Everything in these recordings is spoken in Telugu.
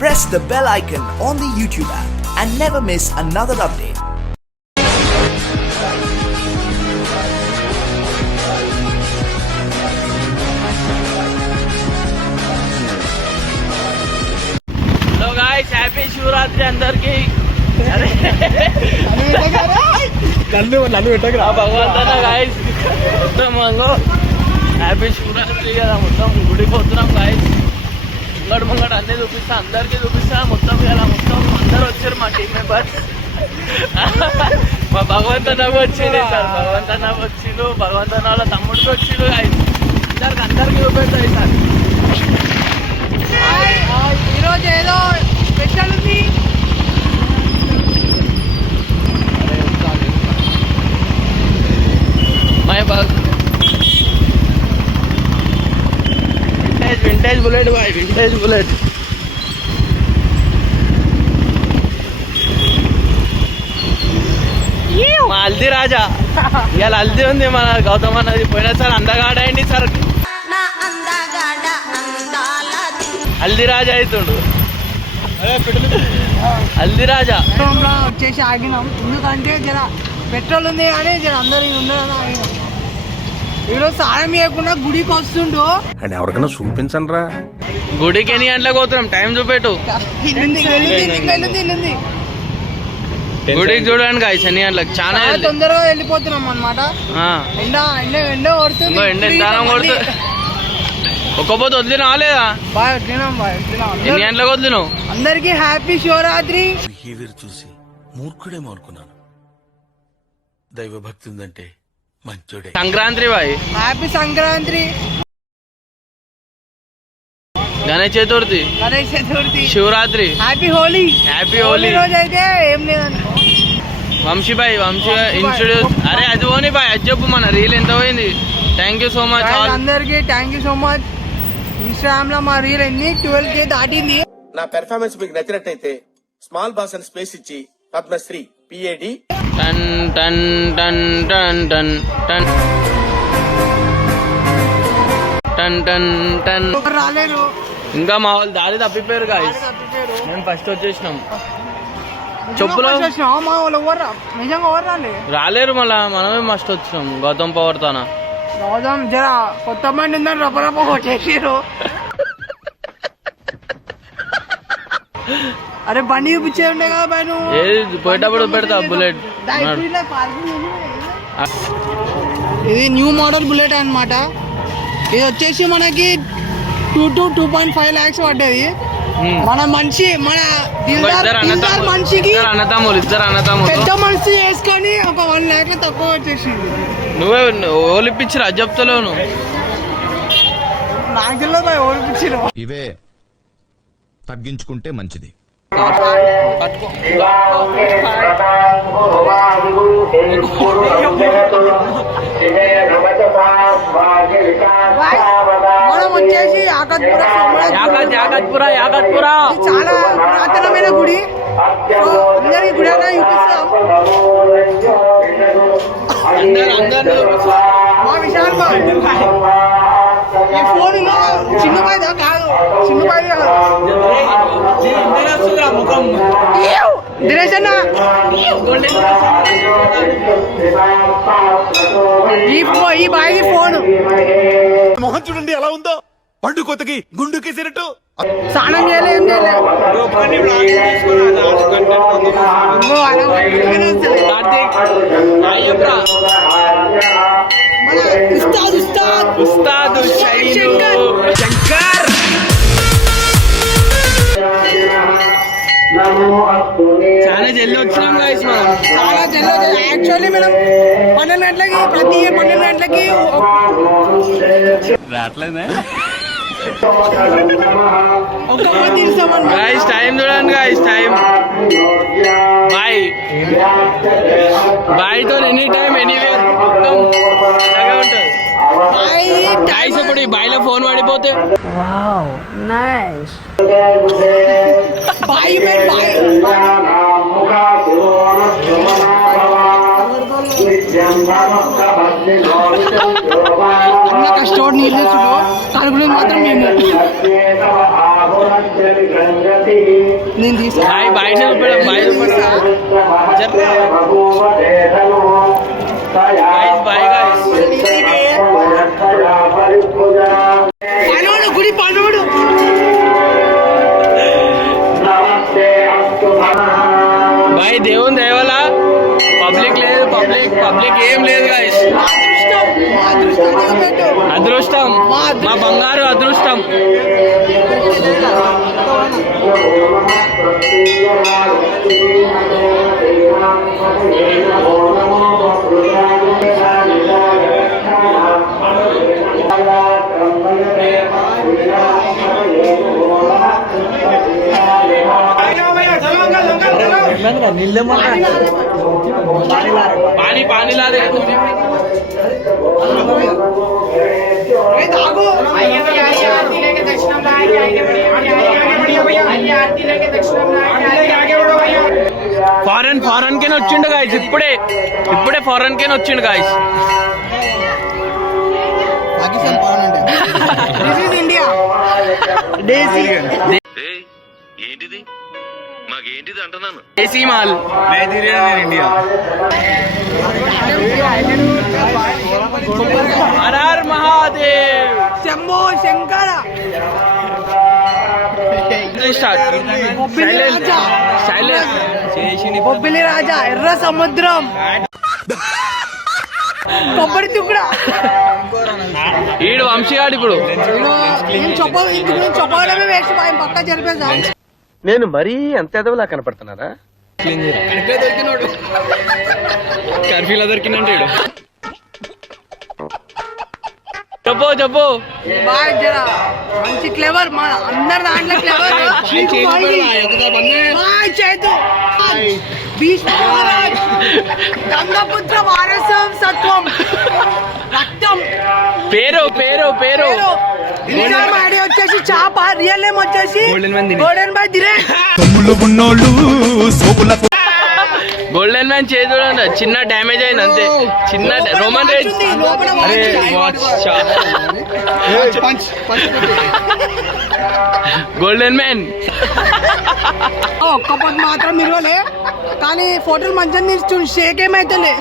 press the bell icon on the YouTube app and never miss another update. Hello guys, happy Shivratri అందరికి. నన్ను పెట్టకరా భగవంతన గాయస్. మొత్తం హ్యాపీ శివరాత్రి కదా, మొత్తం గుడికి పోతున్నాం గాయస్. ముంగడు అన్నీ చూపిస్తా, అందరికీ చూపిస్తా. మొత్తం కదా మొత్తం అందరు వచ్చారు మా టీం మెంబర్స్. మా భగవంతన వచ్చింది సార్, భగవంతన వచ్చిండు, భగవంతన వాళ్ళ తమ్ముడికి వచ్చిండు గాయస్. అందరికి చూపిస్తాయి సార్. ఈరోజు ఏదో స్పెషల్ ఉంది. మై బాగ్ వింటేజ్ బుల్లెట్ బాయ్, వింటేజ్ బుల్లెట్. మా హల్దీ రాజా ఇవాళ హల్దీ ఉంది మన గౌతమ్ అన్నది. పోయినా సార్ అందగాడ అయింది సార్, హల్దీ రాజా అవుతుండు. హల్దీ రాజా వచ్చేసి ఆగినాం, ఎందుకంటే జర పెట్రోల్ ఉంది కానీ జర అందరికి ఉండదని ఆగినాం. ఈరోజు సాయం చేయకుండా గుడికి వస్తుండు. అండ్ ఎవరికైనా చూపించండి రా. గుడికి ఎన్ని గంటలకు పోతున్నాం, టైం చూపెట్టు. గుడికి చూడండి గాయస్, ఎన్ని గంటలకు చాలా తొందరగా వెళ్ళిపోతున్నాం అనమాట. ఎండ ఎండ ఎండ కొడుతుంది, ఎండ ఎండానం కొడుతుంది. ఒక్కపోతే వదిలినా లేదా? ఎన్ని గంటలకు వదిలినావు? అందరికి హ్యాపీ శివరాత్రి. బిహేవియర్ చూసి మూర్ఖుడేమో అనుకున్నాను, దైవ భక్తి ఉందంటే మంచోడే. సంక్రాంతి బాయ్, happy Sankranti. Ganesh Chaturthi, Ganesh Chaturthi, Shivaratri, happy Holi. Happy Holi రోజు అయితే ఏం లేదనుకో. వంశీ బాయ్, వంశీ ఇన్స్టిట్యూట్. అరే అది పోనీ బాయ్, అది చెప్పు మన రీల్ ఎంత పోయింది. థ్యాంక్ యూ సో మచ్ అందరికి, thank you so much. Instagram లో మా రీల్ ఎన్ని 12K దాటింది. నా పెర్ఫార్మెన్స్ మీకు నచ్చినట్టయితే స్మాల్ బాస్ అని స్పేస్ ఇచ్చి పద్మశ్రీ PAD టన్ టన్ టన్ టన్ టన్ టన్ టన్ టన్ టన్. రాలేరు ఇంకా మా వాళ్ళు దారి తప్పిపోయారు గాయస్. మేము ఫస్ట్ వచ్చేసినాం. చెప్పులో మా వాళ్ళు ఎవరు నిజంగా ఎవరు రాలేరు, మళ్ళా మనమే మస్ట్ వచ్చినాం. గౌతమ్ పవర్ తానా గౌతమ్ జర కొత్త బండి ఉందని రపరప కొట్టేసారు. అరే బండి చూపించే ఉండే కదా బాయ్, నువ్వు ఏది పోయేటప్పుడు పెడతా బుల్లెట్. ఇది న్యూ మోడల్ బుల్లెట్ అన్నమాట. ఇది వచ్చేసి మనకి 2 to 2.5 lakhs పడ్డది. మన మనిషి, మన మనిషికి అన్నతమ్ములు, ఇద్దరు అన్నతమ్ములు పెద్ద మనిషి వేసుకొని ఒక 1 lakh తక్కువ వచ్చేసింది. నువ్వే ఓలిపించరు, అది చెప్తలేవు నువ్వు. నాకు తెలియదు బాయ్ ఓలిపించరు. ఇవే తగ్గించుకుంటే మంచిది. మనం వచ్చేసి యాకత్పుర చాలా పురాతనమైన గుడి. అందరికి గుడి అలా చూపిస్తాం. మా విశాల్ బాయ్ ఈ ఫోన్ చిన్న బాయ్ కాదు, చిన్న బాయ్ కాదు దినేష్ అన్న. ఈ బాయ్ ఫోన్ మొహం చూడండి ఎలా ఉందో, పండు కొత్తకి గుండుకి సిరట్టు. స్నానం చేయలే, ఏం చేయలే. ఉస్తాద్ శంకర్ చాలా జల్లి వచ్చినాం గాయస్. మనం చాలా జల్లి యాక్చువల్లీ మనం 12 గంటలకి, ప్రతి 12 గంటలకి రావట్లేదే ఒక్క మంది ఇస్తామన్నా. గాయస్ టైం చూడండి గాయస్, టైం బాయ్ బాయ్ తో ఎనీ టైం ఎనీవేర్ మొత్తం అలాగే ఉంటుంది. గాయస్ ఇప్పుడు ఈ బాయ్లో ఫోన్ పడిపోతే బాయ్ బాయ్ అన్న కష్టపడి నీళ్ళు తెచ్చుకో, కడుపులో మాత్రం మేము నేను తీసుకో బాయ్ బాయ్ బాయ్ చూపిస్తా బాయ్ గాయస్ పనోడు గుడి పనోడు బాయ్ దేవుని దేవల పబ్లిక్ లేదు పబ్లిక్ ఏం లేదు గాయస్ అదృష్టం మా బంగారు అదృష్టం पानी पानी ला दे ఫారెన్ కే వచ్చిండు గాయస్ ఇప్పుడే ఫారెన్ కే వచ్చిండు గాయస్ ఇండియా దేశీ ఏంటిది మాకేంటిది అంటున్నాను దేశీ మాల్ ఇండియా హర్ హర్ మహాదేవ్ శంభో శంకర బొబ్బిలి రాజా ఎర్ర సముద్రం కొబ్బరి తుక్కుడా ఈడు వంశీగాడు ఇప్పుడు నేను చెప్పడమే వేస్ట్ ఆయన పక్క జరిపేసా నేను మరీ అంత ఎదవలా కనపడుతున్నారా కర్ఫ్యూలో దొరికిందంటే చెప్పు బాగా జరా మంచి క్లెవర్ మా అందరి దాంట్లో క్లెవర్ చేతు భీష్మ మహారాజ్ గంగపుత్ర వారసం సత్వం రక్తం పేరు ఇన్స్టాగ్రామ్ ఐడి వచ్చేసి చాప రియల్ నేమ్ వచ్చేసి golden by Dinesh golden man చేతి చూడండి చిన్న డ్యామేజ్ అయింది అంతే చిన్న రోమన్ రేజ్ అరే గోల్డెన్ మ్యాన్ ఒక్క పొద్దు మాత్రం ఇరవలే కానీ ఫోటోలు మంచిగా తీసు షేక్ ఏమైతేలే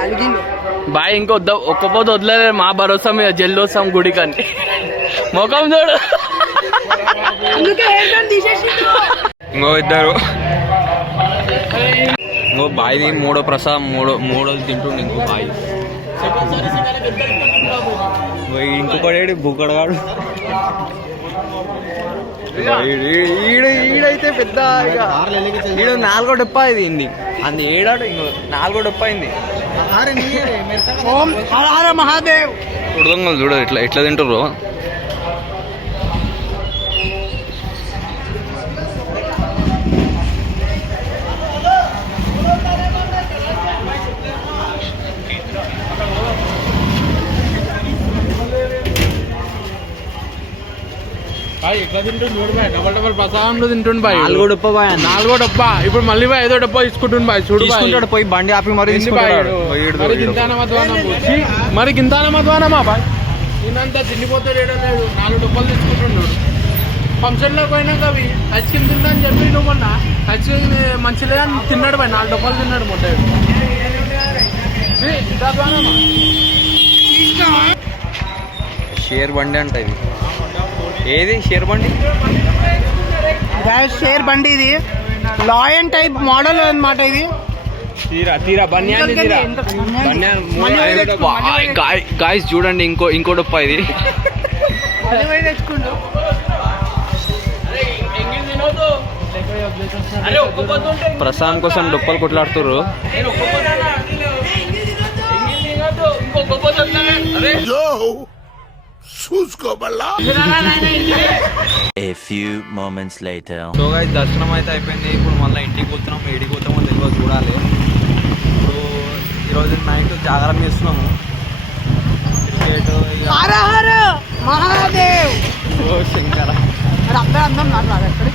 అడిగిండు బాయ్ ఇంకో ఒక్కపోతే వదలలేదు మా భరోసా మీద జల్ది వస్తాం గుడి కానీ ముఖం చూడు అందుకే ఇంకో ఇద్దరు ఇంకో బాయ్ది మూడో ప్రసాదం మూడోది తింటుండే ఇంకో బాయ్ ఇంకొకటి బుక్కడగాడు ఈడైతే పెద్ద ఈడు 4వ డెప్ప ఇది అంది ఏడాడు ఇంకో 4వ డెప్ప అయింది ఓం హర హర మహాదేవ్ ఉడదంగలు చూడ ఎట్లా తింటారు ఎట్లా తింటుండు చూడు బాయ్ డబల్ ప్రసాదంలో తింటుండు బాయ్ 4వ డబ్బా ఇప్పుడు మళ్ళీ బాయ్ 5వ డబ్బా తీసుకుంటుండు బాయ్ చూడు పోయి బండి ఆపి మరి మరి గింతాన మధ్వానమా బాయ్ నేనంతా తిండిపోతాడు ఏడో లేదు 4 డబ్బాలు తీసుకుంటుండు ఫంక్షన్లో పోయినాక అవి ఐస్ క్రీమ్ తిన్నా అని చెప్పి నువ్వు మొన్న ఐస్ క్రీమ్ మంచిగా తిన్నాడు బాయ్ 4 డబ్బాలు తిన్నాడు మొట్ట షేర్ బండి అంట ఇది ఏది షేర్ బండి షేర్ బండి ఇది లాయన్ టైప్ మోడల్ అన్నమాట ఇది తీరా బన్యాన్ గాయస్ చూడండి ఇంకో డొప్ప ఇది ప్రసాదం కోసం డొప్పలు కొట్లాడుతుర్రు A few moments later. So guys దర్శనం అయితే అయిపోయింది ఇప్పుడు మళ్ళీ ఇంటికి పోతున్నాం ఏడికి పోతామో తెలియదు చూడాలి ఇప్పుడు ఈరోజు నైట్ జాగ్రత్త చేస్తున్నాము క్రికెట్ హర హర మహాదేవ్ ఓ శంకర అందరూ అందరం నాకు ఎక్కడి